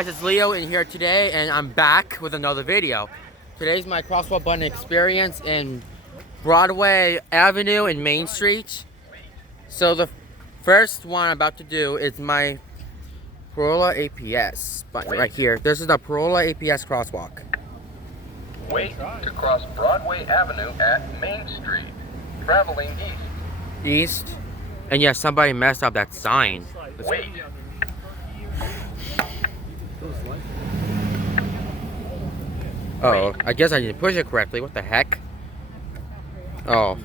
Guys, it's Leo in here today, and I'm back with another video. Today's my crosswalk button experience in Broadway Avenue and Main Street. So the first one I'm about to do is my Parola APS button right here. This is the Parola APS crosswalk. Wait to cross Broadway Avenue at Main Street, traveling east. East. And yes, somebody messed up that sign. Wait. Oh, I guess I didn't push it correctly. What the heck? Oh.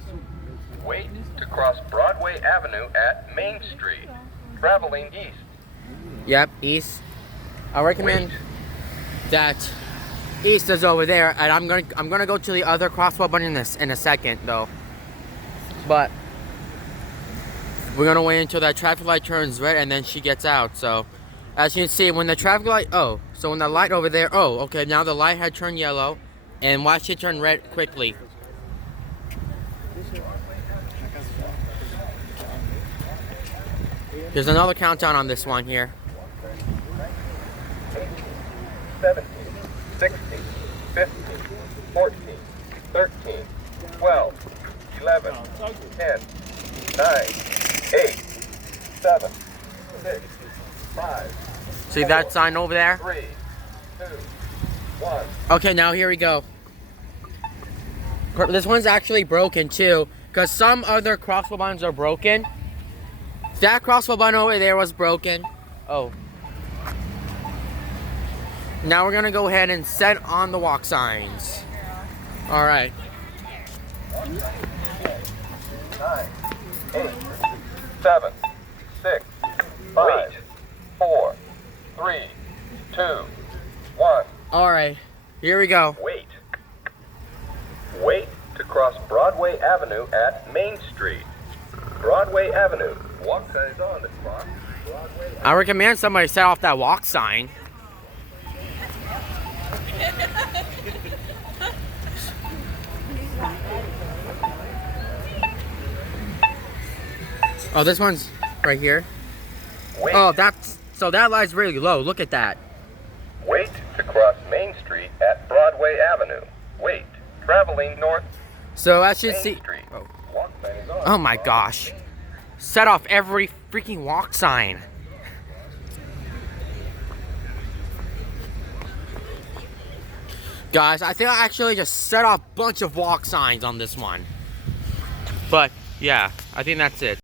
Wait to cross Broadway Avenue at Main Street, traveling east. Yep, east. I recommend that east is over there, and I'm gonna go to the other crosswalk button in a second though. But we're gonna wait until that traffic light turns red and then she gets out. So as you can see, when the traffic light, so when the light over there, okay, now the light had turned yellow, and watch it turn red quickly. There's another countdown on this one here. 17, 16, 15, 14, 13, 12, 11, 10, 9, 8, 7, 6, 5. See that sign over there? 3, 2, 1. Okay, now here we go. This one's actually broken too, because some other crosswalk buttons are broken. That crosswalk button over there was broken. Oh. Now we're gonna go ahead and set on the walk signs. All right. 9, 8, 7, 6, 5, 4, 3, 2, 1. All right. Here we go. Wait. Wait to cross Broadway Avenue at Main Street. Broadway Avenue. Walk signs on to cross Broadway Avenue. I recommend somebody set off that walk sign. Oh, this one's right here. Wait. Oh, so that light's really low. Look at that. Wait to cross Main Street at Broadway Avenue. Wait. Traveling north So as you Main see, Street. Walk signs on. oh my gosh, set off every freaking walk sign. Guys, I think I actually just set off a bunch of walk signs on this one. But yeah, I think that's it.